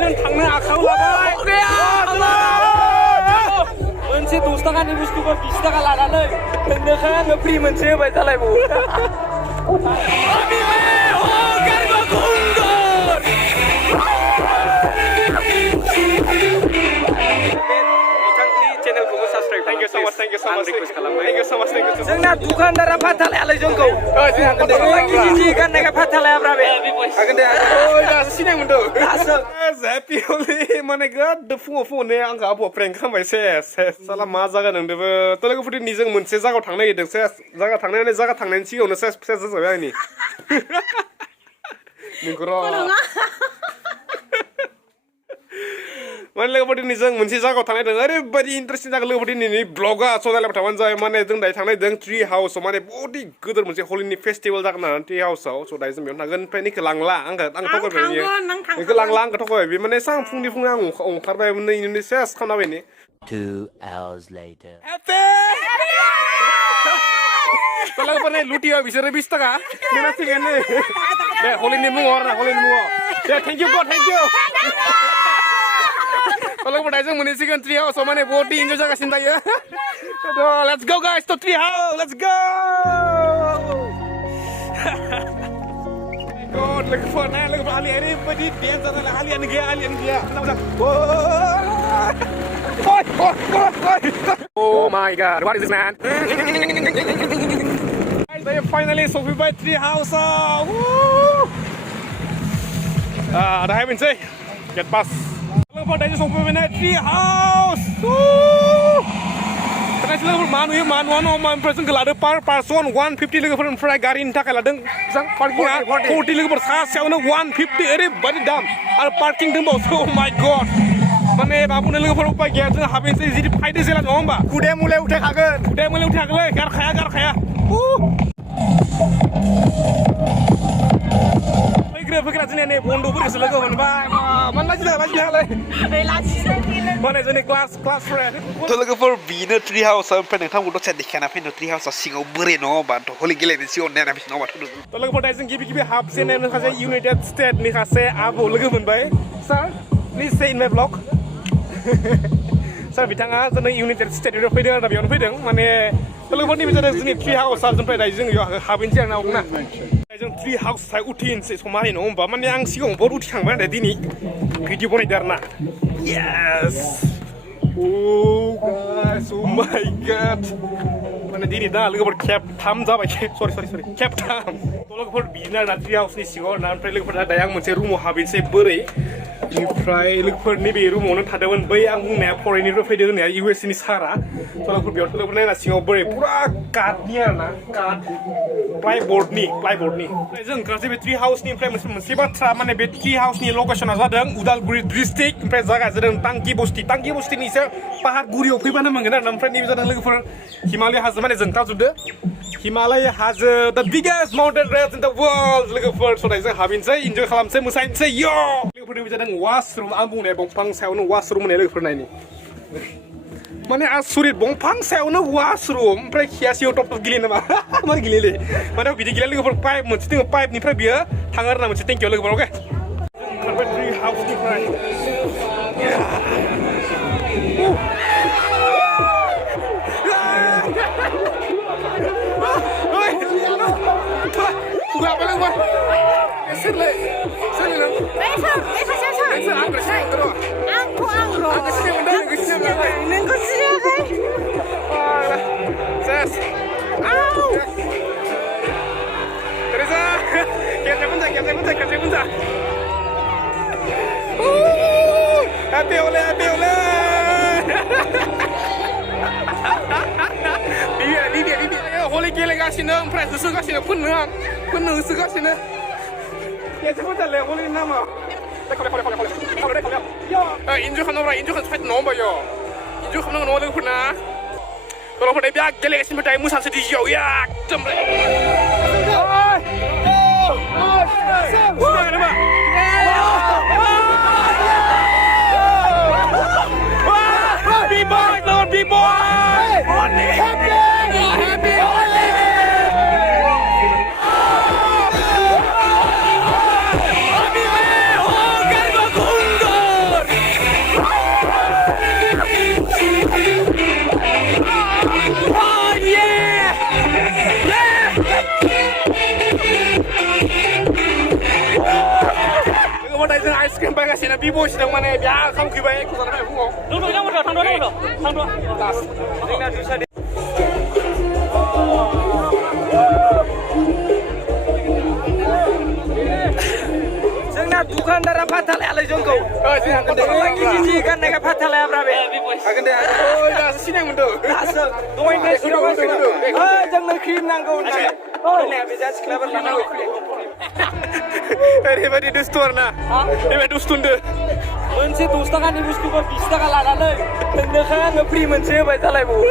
जों थांनो आखायाव लाबाय मोनसे 10 थाखानि बुस्थुखौ 20 थाखा लानानै नोंनोखौ आङो फ्रि मोनसे होबाय जालायबावो चेनेलखौबो subscribe Thank you so much. Thank you so much. Request खालामबाय Thank you so much. Thank you so much. जोंना दुखानदारा फाथालायालाय जोंखौ जि गाननायखौ फाथालायाब्रा बे हागोन दे दासो सिनाय मोनदों दासो हेपि हलि माने गोदो फुङावनो आंखौ आबौआ प्रेंक खालामबाय सेस साला मा जागा नोंदोबो थ' लोगोफोरनि जों मोनसे जायगायाव थांनो नागिरदों सेस जायगा थांनायनि सिगाङावनो सेस जाबाय आंनि नोंखौ माने लोगोफोरनि जों मोनसे जायगायाव थांनाय दं ओरैबायदि इन्टारेस्टिं जागोन लोगोफोरनि ब्लगा सजायलायबाय थाबानो जाबाय माने जों दायो थांनाय दं ट्री हाउसआव माने बहुद गिदिर मोनसे हलिनि फेस्टिभेल जागोन आरो ट्री हाउसआव स' दायो जों बेयाव थांगोन ओमफ्राय निखौ लांला आं थगायबाय बेखौ लांला आंखौ थगायबाय बे माने सां फुंनि आं ओंखारबाय नै सेस खालामना होबाय 2 hours later. लोगोफोरनि लुटिया बिसोरो 20 थाखा बेना थिगानो दे हलिनि मुङाव आरो ना हलिनि मुङाव दे थेंक इउ गड थेंक इउ लोगोफोर दायो जों मोनहैसिगोन ट्री हाउसआव माने बहुत इन्जय जागासिनो दायो let's go guys to tree house let's go God, लोगोफोर आलि ओरैबायदि डेन्स जादों आलियानो गैया Oh my god, what is this man? They finally सफैबाय ट्री हाउसआव दाहाय मोनसै गेट पास लोगोफोर दायो सफैबाय ट्री हाउस लोगोफोर मा नुयो मा नुवा ओमफ्राय जोंखौ लादों पार पार्सन 150 लोगोफोर ओमफ्राय गारिनि थाखाय लादों पार्किंआ 40 लोगोफोर सासेयावनो 150 ओरैबायदि दाम आरो पार्किं दंबावो oh my god माने बाबुनो लोगोफोर उपाय गैया जों हाबैनोसै जुदि फायदो जेला नङा होमबा खुदे मुले उथायखागोन गारखाया फैग्रा जोंनिया नै बन्द'फोरखौसो लोगो मोनबाय मानो लाजिनाङालाय माने जोंनि क्लास फ्रेन्ड थ' लोगोफोर बिनो ट्री हाउसआव ओमफ्राय नोंथांमोन दसे देखायना फैनो ट्री हाउसआव सिङाव बोरै नङा होमबा थ' हलि गेलेनो सिगाङाव नायना फैनो नङा थ' लोगोफोर दायो जों गिबि हाबजेननायावनो सासे इउनाइटेड स्टेटनि सासे आबौ लोगो मोनबाय सार प्लिज से इन माय ब्लग सार बिथाङा जोंनि इउनाइटेड स्टेटनिफ्राय फैदों आरो बेयावनो फैदों माने लोगोफोरनि जादों जोंनि ट्री हाउसआ ओमफ्राय दायो जों हाबैनोसै आरो ना जों ट्री हाउस उथिनोसै समानै नङा होमबा माने आं सिगाङाव बहुत उथिखांबाय आरो दिनै भिडिअ बनायदों आरो ना yes oh guys oh my god माने दिनै दा लोगोफोर खेबथाम जाबाय सरि खेबथाम लोगोफोर बिदिनो आरो ना ट्री हाउसनि सिङाव आरो ना ओमफ्राय लोगोफोर दायो आं मोनसे रुमाव हाबैनोसै बोरै ओमफ्राय लोगोफोर नैबे रुमावनो थादोंमोन बै आं बुंनाया फरेननिफ्राय फैदों होननाया इउएसनि सारा लोगोफोर बेयाव लोगोफोर नायना सिङाव बोरै पुरा काटनि आरो ना काट प्लाइबर्डनि जों ओंखारसै बे ट्री हाउसनि ओमफ्राय मोनसे बाथ्रा माने बे ट्री हाउसनि लकेसना जादों उदालगुरि डिस्ट्रिक्ट ओमफ्राय जायगाया जादों टांकि बस्तिनि एसे पाहारगुरियाव फैबानो मोनगोन आरो ओमफ्राय नैबे जादों लोगोफोर हिमालय हाजो माने जों थाजोबदो हिमालय हाजो the biggest mountain range in the world लोगोफोर सदाय जों हाबैनोसै इन्जय खालामनोसै मोसानोसै यो लोगोफोर नैबे जादों वाशरुम आं बुंनाया दंफां सायावनो वाशरुम होननाय लोगोफोर नायनि माने आसुरित दंफां सायावनो वाशरुम ओमफ्राय खियासेयाव टप गेलेयो नामा मार गेलेयोलै माने बिदि गेलेया लोगोफोर पाइप मोनसे दङ पाइपनिफ्राय बियो थाङो आरो ना मोनसे टेंकियाव लोगोफोर अके ओंखारबाय ट्री हाउसनिफ्राय Happy Holi Holi गेलेगासिनो ओमफ्राय होसोगासिनो फोननो होसोगासिनो केसेफोरजाले हलिनि नामाव इन्जय खालामनांगौ इन्जय खालामनो नङा होमबा इन्जय खालामनांगौ नङा लोगोफोरना गल'फोरना बिराद गेलेगासिनो थायो मोसानोसै डिजियाव एकदम B-boy, Lord B-boy! Holi! Happy Holi! Khungur! Ice cream बायगासिनो बि बयसजों माने बिराद खामखैबाय एख' जानो हाया फुङाव लास्ट जोंना दुइसा जोंना दुखानदारा फाथालायालै जोंखौ जि गाननायखाय फाथालायाब्रा बे हागोन दे दासो सिनाय मोनदों दासो दहायनो जोंनो क्रिम नांगौ होननानै बे जा सिख्लाफोर लानांगौ ओरैबायदि दुस्थु आरोना ओरैबायदि दुस्थुन्दो मोनसे 10 थाखानि बुस्थुखौ 20 थाखा लानानै नोंनोखाय आङो फ्रि मोनसे होबाय जालायबावो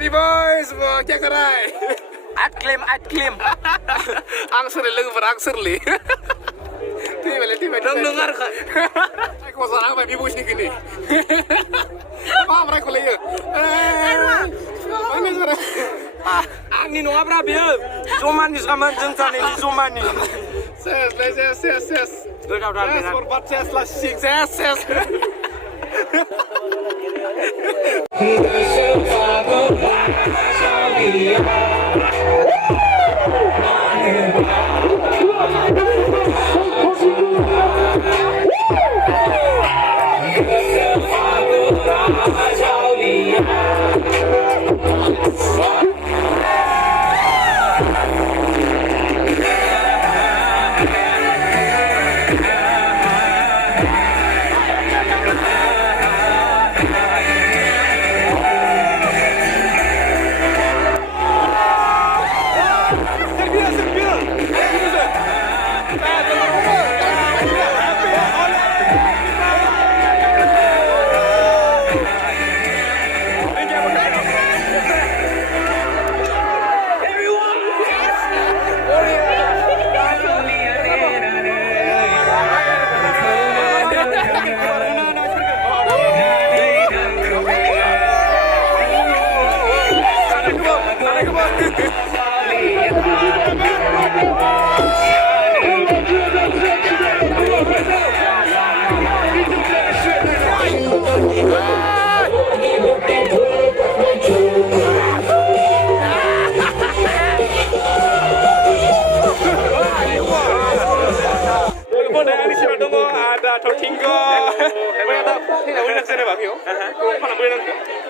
बि बयस क्या कर रहा है आट क्लेम आं सोरलै लोगोफोरा आं सोरलै थैबाय नों आरोखा एख' जाना होबाय बि बयसनिखौनो मा रायख'लायो आंनि नङाब्रा बेयो जमानि जामोन जों सानैनि जमानि सेस बरबाद सेस लासिं सेस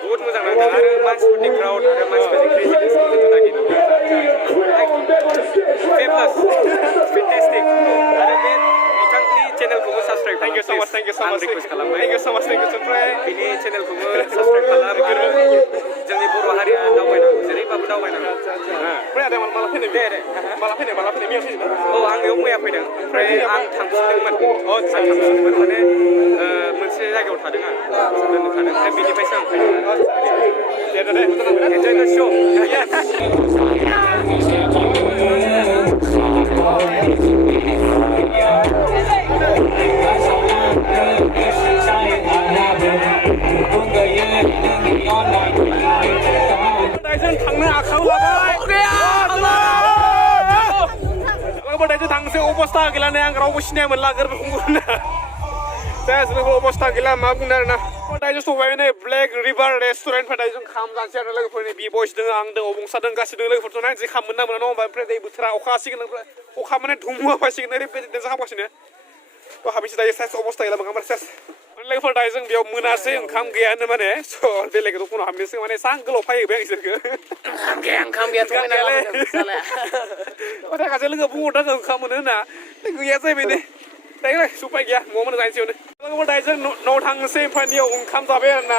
बहुत मोजां नांदों आरो मानसिफोरनि क्राउड आरो मानसिफोरनि क्रेजिनेसखौ नागिरनो फेमास फेन्टास्टिक आरो बे बिथांनि चेनेलखौबो subscribe thank you so much request खालामबाय ओमफ्राय बिनि चेनेलखौबो साबस्क्राइब खालाम आरो जोंनि बर' हारिया दावबायनांगौ जेरैबाबो दावबायनांगौ ओमफ्राय आदा माला फैनो माला फैनो मैया फैदों औ आं बेयाव मैया फैदों ओमफ्राय आं थांफिनदोंमोन माने मोनसे जायगायाव थादों आं दोननो थादों ओमफ्राय बेनिफ्रायसो आं फैदों Enjoy the show. Yes. थांनो आखायाव लाबाय थांनोसै अबस्था गैला नै आं रावबो सिनाय मोनला गोरबो खुंगुरनो जेबो अबस्था गैला मा बुंनो आरोना दायो सबाय नै ब्लेक रिभार रेस्टुरेन्ट जों खाम जानोसै आरो लोगोफोरनि बि बयस दङ आं दङ अबंसा दङ गासिबो लोगोफोरथ' नाय जि खाम मोनना मोना नङा होमबा ओमफ्राय दै बोथोरा अखा हासिगोन अखा माने धुमुहा फैसिगोन ओरैबायदि देन्जार खालामगासिनो थ' हाबैसो दायो सेस अबस्था गैला मोगा सेस लोगोफोर दायो जों बेयाव मोनासै ओंखाम गैयानो माने स' बेलेग दखानाव हाबनोसै माने एसां गोलाव फैबाय आं इसोरखौ ओंखाम गैया गैयालै माने गासै लोगो बुंहरदों ओंखाम मोनो होनना गैया जाहैबाय ने दायो सुपाय गैया म'आव मोनो जाहैनोसैयावनो लोगोफोर दायो जों न'आव थांनोसै ओमफ्राय नियाव ओंखाम जाबाय आरोना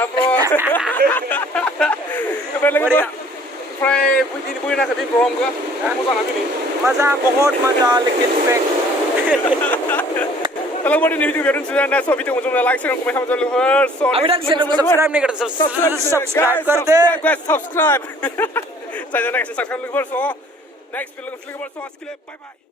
ओमफ्राय लोगोफोर ओमफ्राय दिनै बोनाखै बे ब्रमखौ मोजां ना दिनै मजा बहुत मजा लेकिन fake Kalau mau di video biar sudah anda so video untuk like share komen sama लोगोफोर so अभी तक चैनल को सब्सक्राइब नहीं करते सब्सक्राइब कर दे guys subscribe saya next subscribe लोगोफोर so next video लोगोफोर so आज के लिए bye bye